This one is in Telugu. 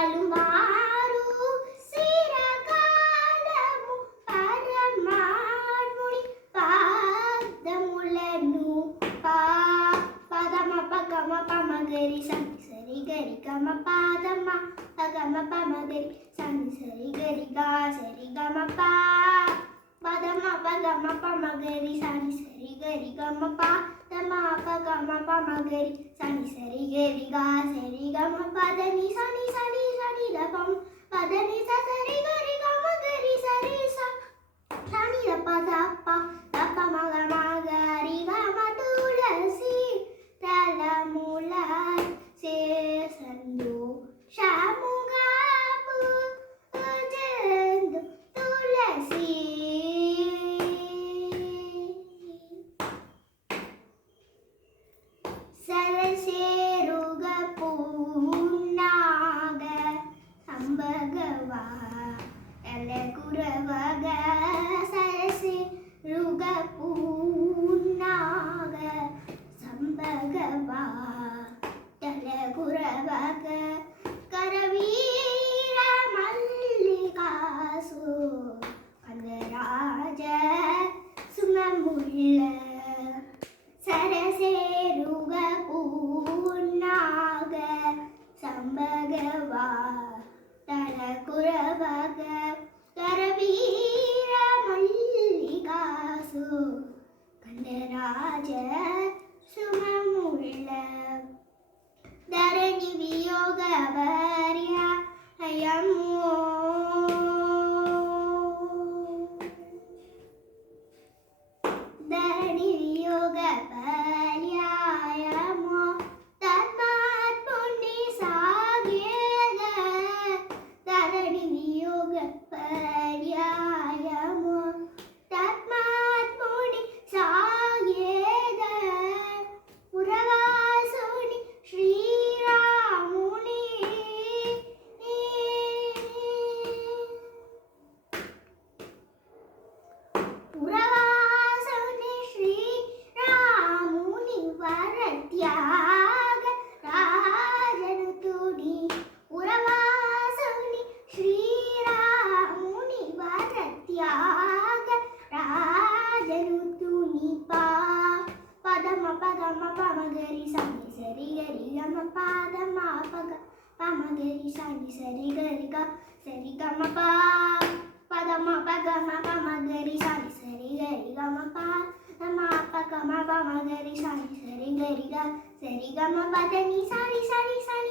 పలుమారు శిరకాలము పరమాత్ముని పాదములను పదమ పగమ పమగరి సని సరి గరి గమ పాదమ పగమ పమగరి సని సరి గరి గా సరి గమ పా పదమ పగమ పమగరి సని సరి గరి గమ పా తమ పగమ పమగరి సని సరి గరి గా సరి గమ పదని సని సని సని దపం పదని సరి గరి గమ గరి సరి సని దప దప దప మగ మగరి గమ తులసి తలముల సేసందు షముగాపు జందు తులసి సరసేరుగ పూర్ణాగ సంభగవా ఎలకురవగ సరసేరుగ పూర్ణాగ సంభగవా ఎలకురవగ కరవీర మల్లికాసు కందరాజ సుమముల్ల సరసేరుగ పూర్ణాగ సంభగవా తలకురవగ కరవీర మల్లికాసు కందరాజ సుమముల్ల ధరణి వియోగ భార్య అయమో ధరణి వియోగ భార్యాయమో తత్మాత్ముని సాగేద ధరణి వియోగ భార్యాయమో తత్మాత్ముని సాగేద పురవాసుని శ్రీరాముని పురవాసుని శ్రీరాముని వరత్యాగ రాజనుతుడి పురవాసుని శ్రీరాముని వరత్యాగ రాజనుతుని పదమ పగమ పమగరి సని సరి గరి గమ పాదమ పగ పమగరి సని సరి గరి గ సరి గమ పా పదమ పగమ పమగరి సని సరి గరి గమ పాదమ పగమ పమగరి సని సరి గరి గ సరి గమ పదని సరి సరి సని